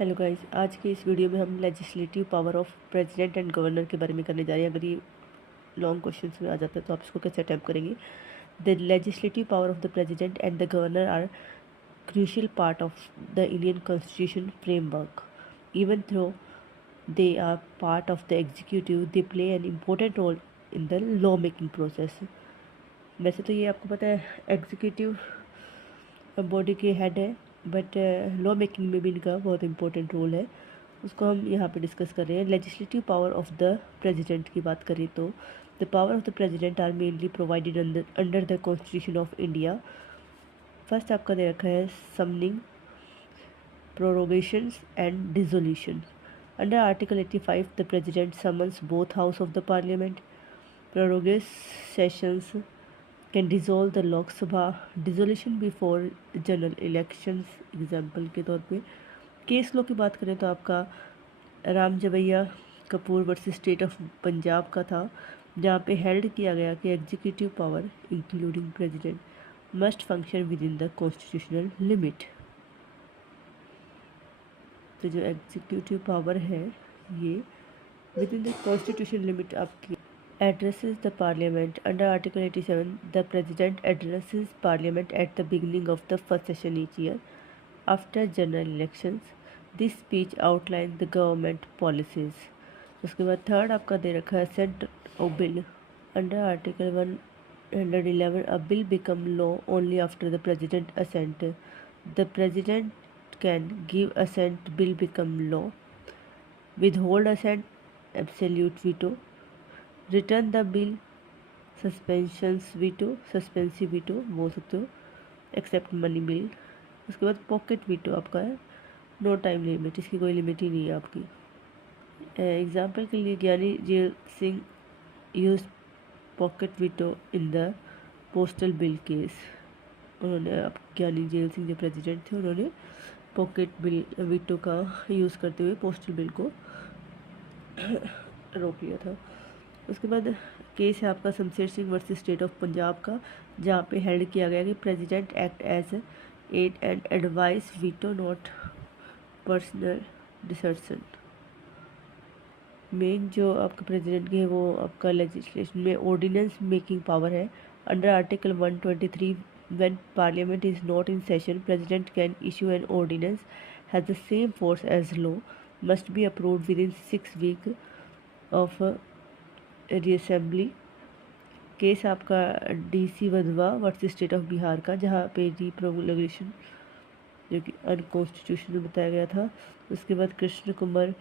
Hello guys, आज की इस वीडियो में हम legislative power of president and governor के बारे में करने जा रहे हैं। अगर ये लॉन्ग क्वेश्चन में आ जाता है तो आप इसको कैसे अटैम्प्ट करेंगे। The legislative power of the president and the governor are crucial part of the Indian constitution framework. Even though they are part of the executive, they play an important role in the law making process. वैसे तो ये आपको पता है executive body के head है, but law making में भी इनका बहुत इंपॉर्टेंट रोल है। उसको हम यहाँ पे डिस्कस कर रहे हैं। Legislative power of the president की बात करें तो the power of the president are mainly provided under the constitution of India. First आपका दे रखा है summoning, prorogations and dissolution. Under article 85 the president summons both house of the parliament, prorogues sessions, can dissolve the Lok Sabha, dissolution before general elections. Example के तौर पे case law की बात करें तो आपका Ram Jawaya Kapur versus state of Punjab का था, जहाँ पे हेल्ड किया गया कि executive power including president must function within the constitutional limit. तो जो एग्जीक्यूटिव पावर है ये within the constitution limit आपकी addresses the parliament. Under article 87 the president addresses parliament at the beginning of the first session each year after general elections. This speech outlines the government policies. उसके बाद third आपका दे रखा है assent of bill. Under article 111 a bill become law only after the president assent. The president can give assent, bill become law. Withhold assent, absolute veto. Return the bill, suspensions veto, suspensive veto बोल सकते हो, accept money bill. उसके बाद pocket veto आपका है, no time limit, इसकी कोई limit ही नहीं है आपकी। एग्जाम्पल के लिए Giani Zail Singh use pocket veto in the postal bill case. उन्होंने ज्ञानी जेल सिंह जो प्रेसिडेंट थे उन्होंने पॉकेट बिल वीटो का यूज़ करते हुए पोस्टल बिल को रोक लिया था। उसके बाद केस है आपका Shamsher Singh versus state of Punjab का, जहाँ पे हेल्ड किया गया कि president act as aid and advice, veto not personal decision. Main जो आपका प्रेसिडेंट की है वो आपका लेजिस्लेशन में ऑर्डिनेंस मेकिंग पावर है। Under article 123 when parliament is not in session president can issue an ordinance has the same force as law, must be approved within 6 week of reassembly. Case आपका DC Wadhwa versus state of Bihar का, जहाँ पे रीप्रोगेशन जो कि unconstitutional बताया गया था। उसके बाद Krishna Kumar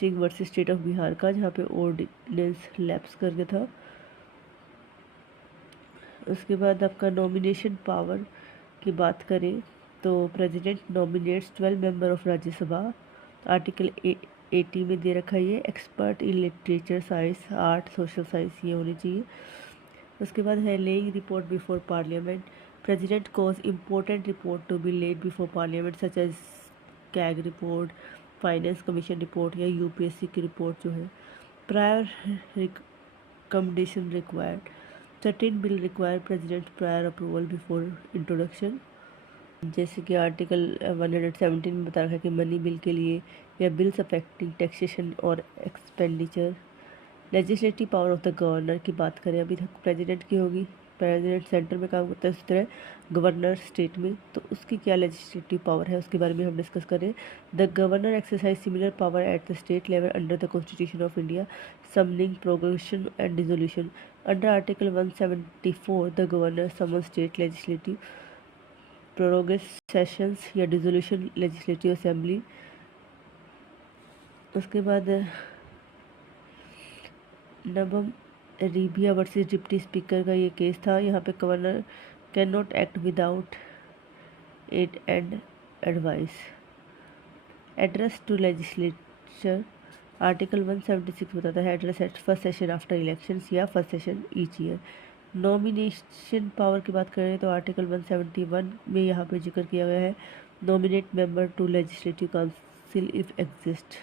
Singh versus state of Bihar का, जहाँ पे ऑर्डिनेंस लैप्स कर गया था। उसके बाद आपका नॉमिनेशन पावर की बात करें तो president nominates 12 member of Rajya Sabha. Article 80 में दे रखा है ये expert in literature, science, art, social science ये होनी चाहिए। उसके बाद है laying report before parliament. President cause important report to be laid before parliament such as CAG report, finance commission report या यूपीएससी की रिपोर्ट जो है। Prior recommendation required, certain bill require president prior approval before introduction. जैसे कि article 117 में बता रखा है कि मनी बिल के लिए या बिल्स अफेक्टिंग टैक्सेशन और expenditure. Legislative power of the governor की बात करें, अभी तक प्रेसिडेंट की होगी, प्रेसिडेंट सेंटर में काम करता है, उसी तरह गवर्नर स्टेट में, तो उसकी क्या लेजिस्लेटिव पावर है उसके बारे में हम डिस्कस करें। The governor exercise similar power at the state level under the constitution of India, summoning, progression and dissolution. Under article 174 the governor summon state legislative, prorogate sessions या डिसोल्यूशन लेजिस्लेटिव असेंबली। उसके बाद Nabam Rebia versus deputy speaker का ये case था। यहाँ पे governor can not act without aid and advice. Address to legislature, article 176 बताता है address at first session after elections या first session each year. Nomination power की बात करें तो आर्टिकल 171 में यहाँ पे जिक्र किया गया है nominate member to legislative council if exist.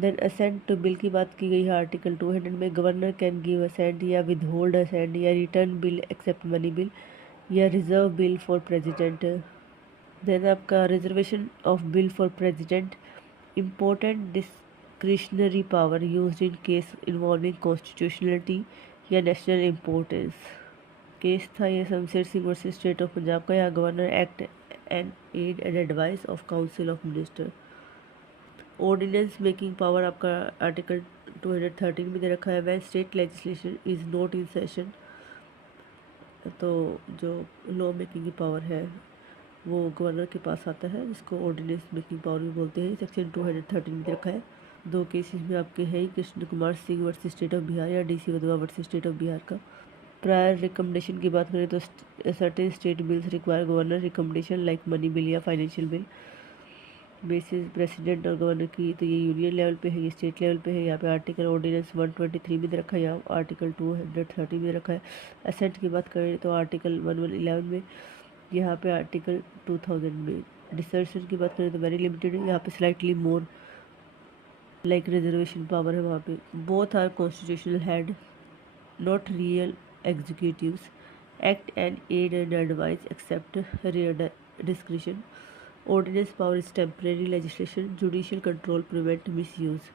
Then assent to bill की बात की गई है आर्टिकल 200 में, गवर्नर कैन गिव असेंट या विदहोल्ड असेंट या return bill except money bill या reserve bill for president. Then आपका reservation of bill for president, important discretionary power used in case involving constitutionality या नेशनल इम्पोर्टेंस। केस था ये Shamsher Singh versus state of Punjab का। यहाँ governor act and aid and advice of council of minister. Ordinance making power आपका article 213 में दे रखा है। When state legislation is not in session, तो जो लॉ मेकिंग की पावर है वो गवर्नर के पास आता है, जिसको ऑर्डिनेंस मेकिंग पावर भी बोलते हैं। सेक्शन 213 में दे रखा है। दो केसेस में आपके है Krishna Kumar Singh versus state of Bihar या DC Wadhwa versus state of Bihar का। प्रायर रिकमेंडेशन की बात करें तो certain state bills require governor recommendation like money bill या फाइनेंशियल बिल। बेसिस प्रेसिडेंट और गवर्नर की, तो ये यूनियन लेवल पे है, ये स्टेट लेवल पे है। यहाँ पे आर्टिकल ऑर्डिनेंस 123 में दे रखा है, यहाँ आर्टिकल 230 में रखा है। असेंट की बात करें तो आर्टिकल 1111 में, यहाँ पे आर्टिकल 2000 में। डिसर्शन की बात करें तो वेरी लिमिटेड है, यहाँ पे slightly more like reservation power है वहाँ पे। Both are constitutional head, not real executives, act and aid and advise except rare discretion. Ordinance power is temporary legislation. Judicial control prevent misuse.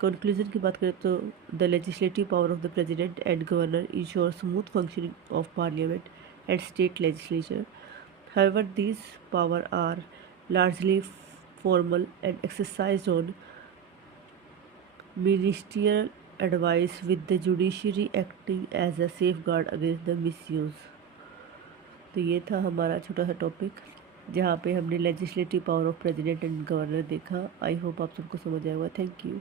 Conclusion की बात करें तो the legislative power of the president and governor ensure smooth functioning of parliament and state legislature. However, these power are largely formal and exercised on ministerial advice, with the judiciary acting as a safeguard against the misuse. तो ये था हमारा छोटा सा topic जहाँ पे हमने legislative power of president and governor देखा। आई होप आप सबको समझ आएगा। Thank you.